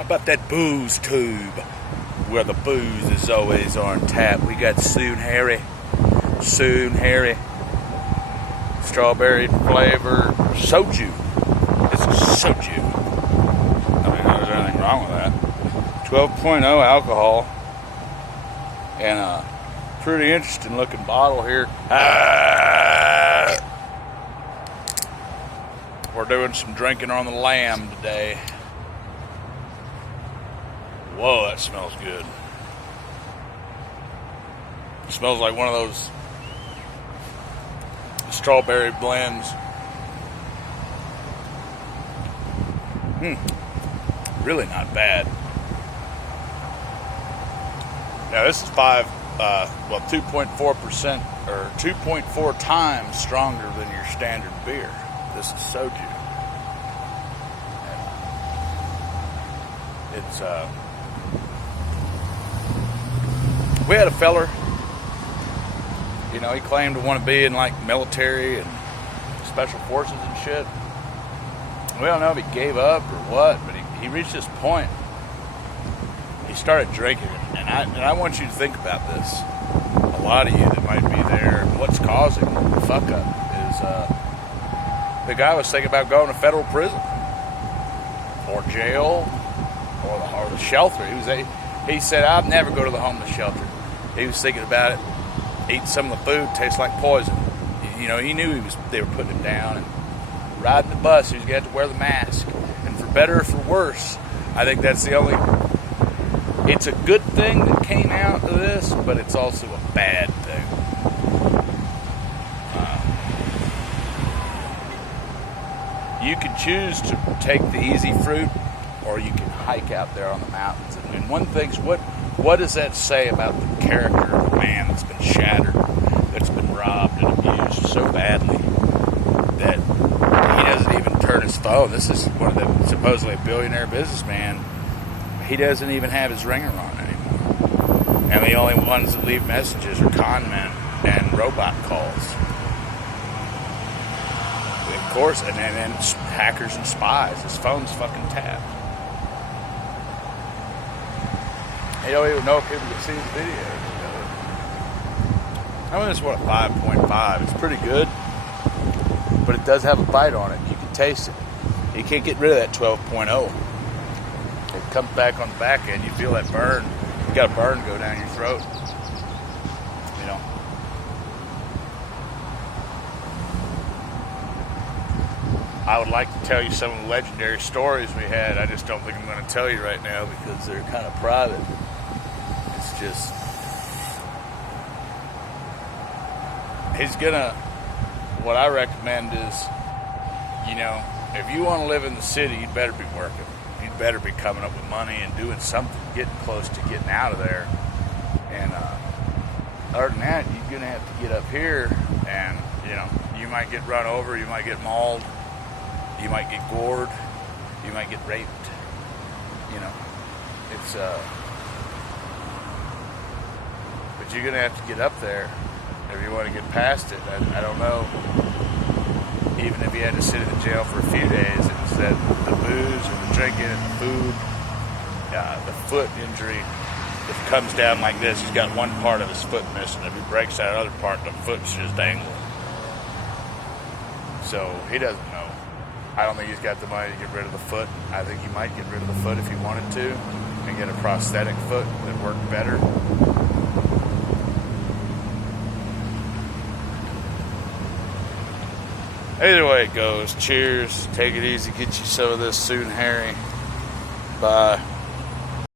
How about that BoozeTube, where the booze is always on tap? We got Soon Harry, strawberry flavor Soju. This is Soju. I mean, there's anything wrong with that. 12.0 alcohol, and a pretty interesting looking bottle here. We're doing some drinking on the lamb today. Whoa, that smells good. It smells like one of those strawberry blends. Really not bad. Now this is 2.4% or 2.4 times stronger than your standard beer. This is Soju. It's we had a feller, you know, he claimed to want to be in like military and special forces and shit. We don't know if he gave up or what, but he reached this point. He started drinking, and I want you to think about this. A lot of you that might be there, what's causing the fuck up is the guy was thinking about going to federal prison or jail or the shelter. He said, "I'd never go to the homeless shelter." He was thinking about it. Eating some of the food tastes like poison. You know, he knew they were putting him down. And riding the bus, he was going to have to wear the mask. And for better or for worse, I think that's the only... It's a good thing that came out of this, but it's also a bad thing. You can choose to take the easy fruit, or you can hike out there on the mountains. And one thing's, what does that say about the character of a man that's been shattered, that's been robbed and abused so badly that he doesn't even turn his phone? This is one of them, supposedly a billionaire businessman. He doesn't even have his ringer on anymore. And the only ones that leave messages are con men and robot calls. Of course, and then hackers and spies. His phone's fucking tapped. You don't even know if people can see the videos. I mean, this is what, a 5.5. It's pretty good, but it does have a bite on it. You can taste it. You can't get rid of that 12.0. It comes back on the back end. You feel that burn. You got a burn go down your throat. You know. I would like to tell you some of the legendary stories we had. I just don't think I'm going to tell you right now because they're kind of private. It's just... What I recommend is, you know, if you want to live in the city, you'd better be working. You'd better be coming up with money and doing something, getting close to getting out of there. And other than that, you're going to have to get up here and, you know, you might get run over, you might get mauled, you might get gored, you might get raped. You know, it's, but you're going to have to get up there if you want to get past it. I don't know. Even if he had to sit in the jail for a few days, it was that the booze and the drinking and the food, the foot injury, if it comes down like this, he's got one part of his foot missing. If he breaks that other part, the foot's just dangling. So he doesn't know. I don't think he's got the money to get rid of the foot. I think he might get rid of the foot if he wanted to and get a prosthetic foot that worked better. Either way it goes, cheers, take it easy, get you some of this Soon Harry. Bye.